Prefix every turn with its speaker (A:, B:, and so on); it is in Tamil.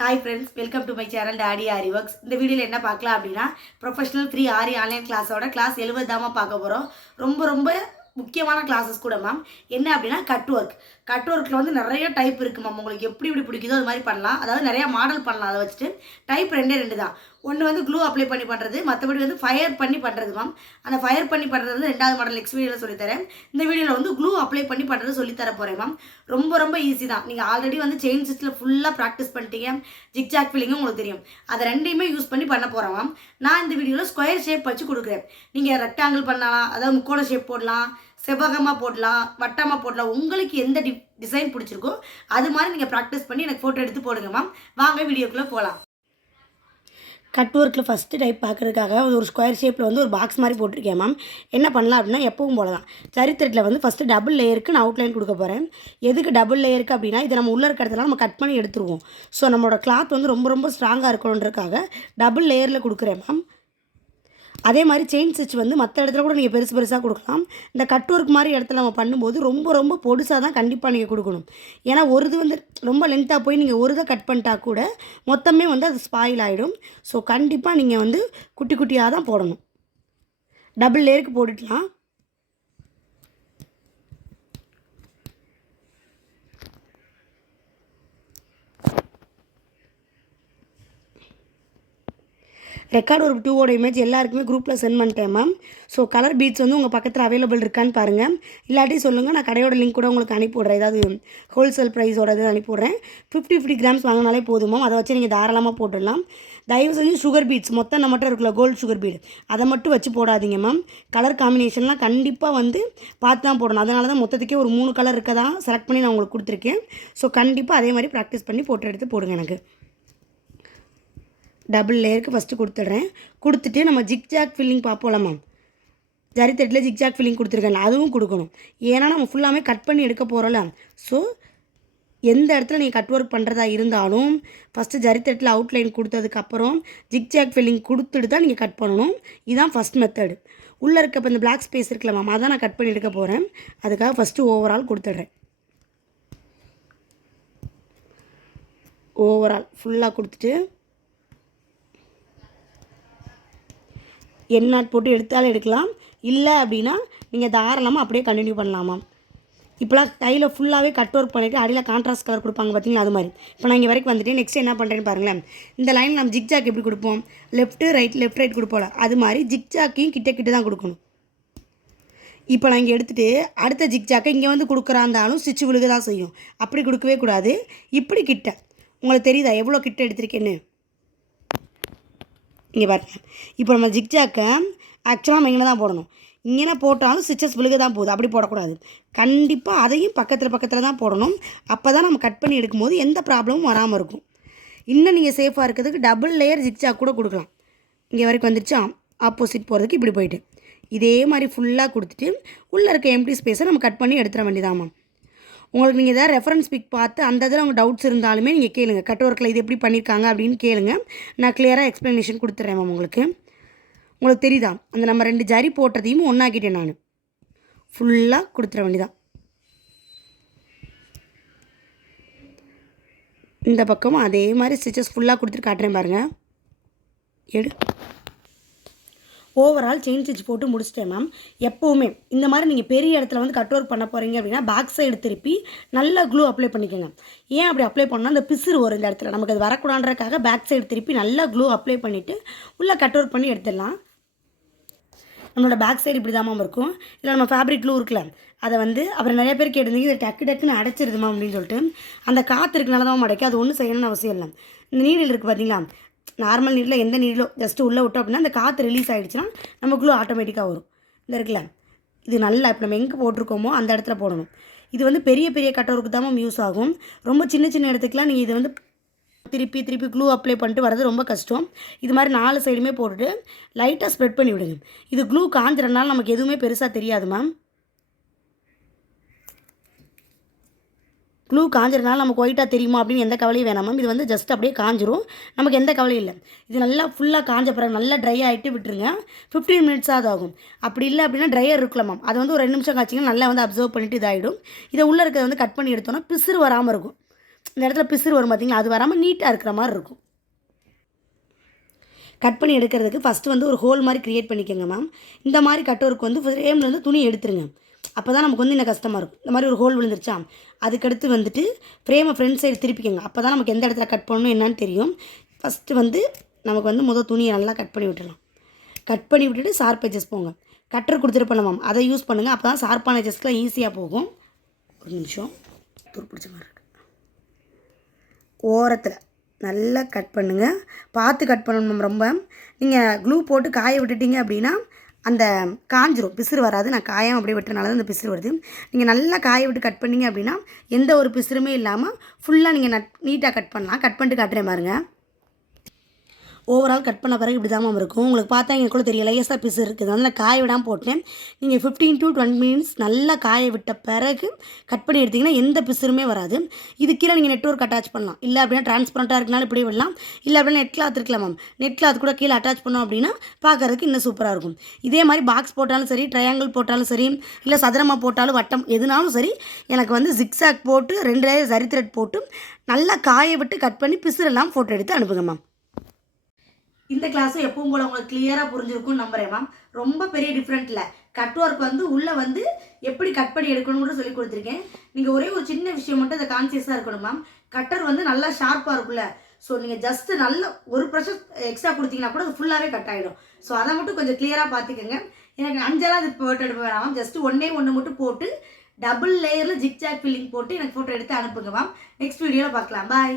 A: Hi friends welcome to my channel daddy aari works இந்த வீடியோவில் என்ன பார்க்கலாம் அப்படின்னா ப்ரொஃபஷனல் ஃப்ரீ ஆரி ஆன்லைன் கிளாஸோட கிளாஸ் எழுபது பார்க்க போகிறோம் ரொம்ப ரொம்ப முக்கியமான கிளாஸஸ் கூட மேம் என்ன அப்படின்னா கட் ஒர்க் கட் ஒர்க்கில் வந்து நிறைய டைப் இருக்குது மேம் உங்களுக்கு எப்படி எப்படி பிடிக்குதோ அது மாதிரி பண்ணலாம். அதாவது நிறையா மாடல் பண்ணலாம் அதை வச்சுட்டு. டைப் ரெண்டே ரெண்டு தான். ஒன்று வந்து க்ளூ அப்ளை பண்ணி பண்ணுறது மற்றபடி வந்து ஃபயர் பண்ணி பண்ணுறது மேம் அந்த ஃபயர் பண்ணி பண்ணுறது வந்து ரெண்டாவது மாடல் நெக்ஸ்ட் வீடியோவில் சொல்லித்தரேன். இந்த வீடியோவில் வந்து க்ளூ அப்ளை பண்ணி பண்ணுறது சொல்லித்தர போகிறேன் மேம் ரொம்ப ரொம்ப ஈஸி தான். நீங்கள் ஆல்ரெடி வந்து செயின் ஸ்டிச்சில் ஃபுல்லாக ப்ராக்டிஸ் பண்ணிட்டீங்க. ஜிக்ஜாக் ஃபில்லிங்கும் உங்களுக்கு தெரியும். அதை ரெண்டையுமே யூஸ் பண்ணி பண்ண போகிறேன் மேம் நான் இந்த வீடியோவில் ஸ்கொயர் ஷேப் வச்சு கொடுக்குறேன். நீங்கள் ரெக்டாங்கிள் பண்ணலாம் அதாவது முக்கோண ஷேப் போடலாம் செவ்வகமாக போடலாம் வட்டமாக போடலாம். உங்களுக்கு எந்த டி டிசைன் பிடிச்சிருக்கோ அது மாதிரி நீங்கள் ப்ராக்டிஸ் பண்ணி எனக்கு ஃபோட்டோ எடுத்து போடுங்க மேம் வாங்க வீடியோக்குள்ளே போகலாம் கட் ஒர்க்கில் ஃபஸ்ட்டு டைப் பார்க்குறதுக்காக ஒரு ஸ்கொயர் ஷேப்பில் வந்து ஒரு பாக்ஸ் மாதிரி போட்டிருக்கேன் மேம். என்ன பண்ணலாம் அப்படின்னா எப்பவும் போல தான். சரித்திரத்தில் வந்து ஃபஸ்ட்டு டபுள் லேயருக்கு நான் அவுட்லைன் கொடுக்க போகிறேன் எதுக்கு டபுள் லேயருக்கு அப்படின்னா இதை நம்ம உள்ள இருக்க இடத்துல நம்ம கட் பண்ணி எடுத்துருவோம். ஸோ நம்மளோட கிளாத் வந்து ரொம்ப ரொம்ப ஸ்ட்ராங்காக இருக்கணுன்றதுக்காக டபுள் லேயரில் கொடுக்குறேன் மேம். அதே மாதிரி செயின் ஸ்டிச் வந்து மற்ற இடத்துல கூட நீங்கள் பெருசு பெருசாக கொடுக்கலாம். இந்த கட் ஒர்க் மாதிரி இடத்துல நம்ம பண்ணும்போது ரொம்ப ரொம்ப பொடுசாக தான் கண்டிப்பாக நீங்கள் கொடுக்கணும். ஏன்னா ஒரு இது வந்து ரொம்ப லென்த்தாக போய் நீங்கள் ஒரு இதை கட் பண்ணிட்டா கூட மொத்தமே வந்து அது ஸ்பாயில் ஆகிடும் ஸோ கண்டிப்பாக நீங்கள் வந்து குட்டி குட்டியாக தான் போடணும். டபுள் லேயருக்கு போட்டுக்கலாம். ரெக்கார்ட் ஒரு டூவோட இமேஜ் எல்லாருக்குமே குரூப்பில் சென்ட் பண்ணிட்டேன் மேம் ஸோ கலர் பீட்ஸ் வந்து உங்கள் பக்கத்தில் அவைலபிள் இருக்கான்னு பாருங்கள் இல்லாட்டி சொல்லுங்கள் நான் கடையோட லிங்க் கூட உங்களுக்கு அனுப்பிவிட்றேன் ஏதாவது ஹோல்சேல் ப்ரைஸோட இது அனுப்பிவிட்றேன் ஃபிஃப்டி ஃபிஃப்டி கிராம்ஸ் வாங்கினாலே போதும் மேம் அதை வச்சு நீங்கள் தாராளமாக போட்டுடலாம். தயவு செஞ்சு சுகர் பீட்ஸ் மொத்தம் மட்டும் இருக்குல்ல கோல்டு சுகர் பீடு அதை மட்டும் வச்சு போடாதீங்க மேம் கலர் காம்பினேஷன்லாம் கண்டிப்பாக வந்து பார்த்து தான் போடணும். அதனால தான் மொத்தத்துக்கே ஒரு மூணு கலர் இருக்க தான் செலக்ட் பண்ணி நான் உங்களுக்கு கொடுத்துருக்கேன். ஸோ கண்டிப்பாக அதே மாதிரி ப்ராக்டிஸ் பண்ணி ஃபோட்டோ எடுத்து போடுங்க எனக்கு. டபுள் லேயருக்கு ஃபஸ்ட்டு கொடுத்துட்றேன். கொடுத்துட்டு நம்ம ஜிக்ஜாக் ஃபில்லிங் பார்ப்போம்ல மேம் ஜரி தட்டில் ஜிக்ஜாக் ஃபில்லிங் கொடுத்துருக்கேன் அதுவும் கொடுக்கணும். ஏன்னா நம்ம ஃபுல்லாமே கட் பண்ணி எடுக்க போகிறோம்ல ஸோ எந்த இடத்துல நீங்கள் கட் ஒர்க் பண்ணுறதா இருந்தாலும் ஃபஸ்ட்டு ஜரித்தட்டில் அவுட்லைன் கொடுத்ததுக்கப்புறம் ஜிக்ஜாக் ஃபில்லிங் கொடுத்துட்டு தான் நீங்கள் கட் பண்ணணும். இதுதான் ஃபஸ்ட் மெத்தடு உள்ளே இருக்க இப்போ இந்த பிளாக் ஸ்பேஸ் இருக்குல்ல மேம் அதான் நான் கட் பண்ணி எடுக்க போகிறேன் அதுக்காக ஃபஸ்ட்டு ஓவரால் கொடுத்துட்றேன். ஓவரால் ஃபுல்லாக கொடுத்துட்டு என் நாட் போட்டு எடுத்தாலும் எடுக்கலாம். இல்லை அப்படின்னா நீங்கள் தாராளமாக அப்படியே கண்டினியூ பண்ணலாமா இப்போலாம் கையில் ஃபுல்லாகவே கட் ஒர்க் பண்ணிவிட்டு அடியில் கான்ட்ராஸ்ட் கலர் கொடுப்பாங்க பார்த்தீங்களா? அது மாதிரி. இப்போ நான் இங்கே வரைக்கும் வந்துட்டு நெக்ஸ்ட் என்ன பண்ணுறேன்னு பாருங்களேன். இந்த லைன் நம்ம ஜிக்ஜாக் எப்படி கொடுப்போம்? லெஃப்ட்டு ரைட் லெஃப்ட் ரைட் கொடுப்போம்ல. அது மாதிரி ஜிக்ஜாக்கையும் கிட்ட கிட்ட தான் கொடுக்கணும். இப்போ நான் இங்கே எடுத்துகிட்டு அடுத்த ஜிக்ஜாக்கை இங்கே வந்து கொடுக்குறாந்தாலும் ஸ்டிச் விழுக தான் செய்யும். அப்படி கொடுக்கவே கூடாது. இப்படி கிட்ட. உங்களுக்கு தெரியுதா எவ்வளோ கிட்ட எடுத்திருக்கேன்னு? இங்கே பாருங்கள் இப்போ நம்ம ஜிக்ஜாக்கை ஆக்சுவலாக நம்ம இங்கே தான் போடணும். இங்கே போட்டாலும் ஸ்டிச்சஸ் விழுக தான் போகுது. அப்படி போடக்கூடாது. கண்டிப்பாக அதையும் பக்கத்தில் பக்கத்தில் தான் போடணும். அப்போ தான் நம்ம கட் பண்ணி எடுக்கும்போது எந்த ப்ராப்ளமும் வராமல் இருக்கும். இன்னும் நீங்கள் சேஃபாக இருக்கிறதுக்கு டபுள் லேயர் ஜிக்ஜாக் கூட கொடுக்கலாம். இங்கே வரைக்கும் வந்துருச்சு? ஆப்போசிட் போகிறதுக்கு இப்படி போயிட்டு. இதே மாதிரி ஃபுல்லாக கொடுத்துட்டு உள்ளே இருக்க எம்டி ஸ்பேஸை நம்ம கட் பண்ணி எடுத்துட வேண்டியதாம்மா உங்களுக்கு நீங்கள் எதாவது ரெஃபரன்ஸ் பிக் பார்த்து அந்த இதில் உங்கள் டவுட்ஸ் இருந்தாலுமே நீங்கள் கேளுங்கள் கட் ஒர்க்கில் இது எப்படி பண்ணியிருக்காங்க அப்படின்னு கேளுங்க. நான் கிளியராக எக்ஸ்ப்ளனேஷன் கொடுத்துட்றேன் மேம் உங்களுக்கு. உங்களுக்கு தெரியுதா? அந்த நம்ம ரெண்டு ஜரி போட்டதையும் ஒன்றாக்கிட்டேன் நான். ஃபுல்லாக கொடுத்துட வேண்டியதான் இந்த பக்கமும் அதே மாதிரி ஸ்டிச்சஸ் ஃபுல்லாக கொடுத்துட்டு காட்டுறேன் பாருங்கள் எடு. ஓவரால் செயின் ஸ்டிச் போட்டு முடிச்சிட்டேன் மேம் எப்போவுமே. இந்த மாதிரி நீங்கள் பெரிய இடத்துல வந்து கட் ஒர்க் பண்ண போகிறீங்க அப்படின்னா பேக் சைடு திருப்பி நல்லா க்ளூ அப்ளை பண்ணிக்கோங்க. ஏன் அப்படி அப்ளை பண்ணால் அந்த பிசுறு வரும் இந்த இடத்துல. நமக்கு அது வரக்கூடாதுன்றக்காக பேக் சைடு திருப்பி நல்லா க்ளூ அப்ளை பண்ணிவிட்டு உள்ளே கட் ஒர்க் பண்ணி எடுத்துடலாம். நம்மளோட பேக் சைடு இப்படி தான் இருக்கும். இல்லை நம்ம ஃபேப்ரிக் க்ளூ இருக்குல்ல அதை வந்து அப்புறம் நிறைய பேர் கேட்டிருந்தீங்க இதை டக்கு டக்குன்னு அடைச்சிருதுமா அப்படின்னு சொல்லிட்டு. அந்த காற்று இருக்கனால தான் அடைக்கும் அது ஒன்றும் செய்யணும்னு அவசியம் இல்லை. இந்த நீடில் இருக்குது பார்த்தீங்களா நார்மல் நீரில் எந்த நீரிலோ ஜஸ்ட்டு உள்ளே விட்டோம் அப்படின்னா அந்த காற்று ரிலீஸ் ஆகிடுச்சுன்னா நமக்குள்ளே ஆட்டோமேட்டிக்காக வரும். இந்த இருக்குல்ல? இது நல்லா இப்போ நம்ம எங்கே போட்டிருக்கோமோ அந்த இடத்துல போடணும். இது வந்து பெரிய பெரிய கட்டோருக்கு தான் யூஸ் ஆகும். ரொம்ப சின்ன சின்ன இடத்துக்குலாம் நீங்கள் இது வந்து திருப்பி திருப்பி க்ளூ அப்ளை பண்ணிட்டு வரது ரொம்ப கஷ்டம். இது மாதிரி நாலு சைடுமே போட்டுட்டு லைட்டாக ஸ்ப்ரெட் பண்ணி விடுங்க. இது க்ளூ காஞ்சிறனால நமக்கு எதுவுமே பெருசாக தெரியாது மேம் க்ளூ காஞ்சிறனால நமக்கு ஒயிட்டாக தெரியுமா அப்படின்னு எந்த கவலையும் வேணாம் மேம் இது வந்து ஜஸ்ட் அப்படியே காஞ்சிரும். நமக்கு எந்த கவலையும் இல்லை. இது நல்லா ஃபுல்லாக காஞ்ச பிறகு நல்லா ட்ரை ஆகிட்டு விட்டுருங்க. ஃபிஃப்டீன் மினிட்ஸாக ஆகும். அப்படி இல்லை அப்படின்னா ட்ரையர் இருக்கலாம் மேம் அதை வந்து ஒரு ரெண்டு நிமிஷம் காய்ச்சிங்கன்னா நல்லா வந்து அப்சர்வ் பண்ணிட்டு இதாகிடும் இதை உள்ளே இருக்கிறத வந்து கட் பண்ணி எடுத்தோன்னா பிசுறு வராமல் இருக்கும். இந்த இடத்துல பிசுறு வரும் பார்த்திங்களா அது வராமல் நீட்டாக இருக்கிற மாதிரி இருக்கும். கட் பண்ணி எடுக்கிறதுக்கு ஃபஸ்ட்டு வந்து ஒரு ஹோல் மாதிரி க்ரியேட் பண்ணிக்கோங்க மேம் இந்த மாதிரி கட்டோருக்கு வந்து ஃப்ரேமில் வந்து துணி எடுத்துருங்க. அப்போ தான் நமக்கு வந்து இன்னும் கஷ்டமாக இருக்கும். இந்த மாதிரி ஒரு ஹோல் விழுந்துருச்சா? அதுக்கடுத்து வந்துட்டு ஃப்ரேமை ஃப்ரண்ட் சைடு திருப்பிக்கோங்க. அப்போ தான் நமக்கு எந்த இடத்துல கட் பண்ணணும் என்னன்னு தெரியும். ஃபஸ்ட்டு வந்து நமக்கு வந்து முதல் துணியை நல்லா கட் பண்ணி விட்டுடலாம் கட் பண்ணி விட்டுட்டு ஷார்ப் எஜஸ் போங்க. கட்டர் கொடுத்துட்டு மேம் அதை யூஸ் பண்ணுங்கள் அப்போ தான் ஷார்ப்பான எஜஸ்க்குலாம் ஈஸியாக போகும். ஒரு நிமிஷம். துரு பிடிச்ச மாதிரி இருக்கு. ஓரத்தில் நல்லா கட் பண்ணுங்கள் பார்த்து கட் பண்ணணும் ரொம்ப. நீங்கள் க்ளூ போட்டு காய விட்டுட்டீங்க அப்படின்னா அந்த காஞ்சிரும் பிசுறு வராது. நான் காயம் அப்படியே விட்டுறனால தான் அந்த பிசுறு வருது. நீங்கள் நல்லா காய விட்டு கட் பண்ணீங்க அப்படின்னா எந்த ஒரு பிசுறுமே இல்லாமல் ஃபுல்லாக நீங்கள் நட் நீட்டாக கட் பண்ணலாம். கட் பண்ணிட்டு காட்டுறேன் பாருங்கள் ஓவரால் கட் பண்ண பிறகு இப்படி தான் இருக்கும். உங்களுக்கு பார்த்தா எங்களுக்குள்ள தெரியல லேசாக பிசு இருக்குது. அதனால் காய விடாமல் போட்டேன். நீங்கள் ஃபிஃப்டீன் டு டுவெண்ட்டி மினிட்ஸ் நல்லா காய விட்ட பிறகு கட் பண்ணி எடுத்திங்கன்னா எந்த பிசுருமே வராது. இது கீழே நீங்கள் நெட்ஒர்க் அட்டாச் பண்ணலாம். இல்லை அப்படின்னா ட்ரான்ஸ்பரண்ட்டாக இருக்கனால இப்படி விடலாம். இல்லை அப்படின்னா நெட் கிளாத் இருக்கலாம் மேம் நெட் கிளாத் கூட கீழே அட்டாச் பண்ணோம் அப்படின்னா பார்க்கறதுக்கு இன்னும் சூப்பராக இருக்கும். இதே மாதிரி பாக்ஸ் போட்டாலும் சரி ட்ரையாங்கிள் போட்டாலும் சரி இல்லை சதுரமாக போட்டாலும் வட்டம் எதுனாலும் சரி எனக்கு வந்து ஜிக்ஸாக் போட்டு ரெண்டு லேயர் சரி த்ரெட் போட்டு நல்லா காய விட்டு கட் பண்ணி பிசுரெல்லாம் ஃபோட்டோ எடுத்து அனுப்புங்க மேம் இந்த கிளாஸும் எப்பவும் போல உங்களுக்கு கிளியராக புரிஞ்சிருக்கும்னு நம்புறேன் மேம் ரொம்ப பெரிய டிஃப்ரெண்ட் இல்லை கட் ஒர்க் வந்து உள்ளே வந்து எப்படி கட் பண்ணி எடுக்கணும்னு சொல்லி கொடுத்துருக்கேன். நீங்கள் ஒரே ஒரு சின்ன விஷயம் மட்டும் அதை கான்சியஸாக இருக்கணும் மேம் கட்டர் வந்து நல்லா ஷார்ப்பாக இருக்குல்ல ஸோ நீங்கள் ஜஸ்ட்டு நல்ல ஒரு ப்ரெஷர் எக்ஸ்ட்ரா கொடுத்தீங்கன்னா கூட அது ஃபுல்லாகவே கட் ஆகிடும் ஸோ அதை மட்டும் கொஞ்சம் கிளியராக பார்த்துக்கோங்க. எனக்கு அஞ்செல்லாம் இது போட்டு எடுக்க வேணாம் ஜஸ்ட் ஒன்றே ஒன்று மட்டும் போட்டு டபுள் லேயரில் ஜிக் ஜாக் ஃபில்லிங் போட்டு எனக்கு ஃபோட்டோ எடுத்து அனுப்புங்க மேம் நெக்ஸ்ட் வீடியோவில் பார்க்கலாம். பாய்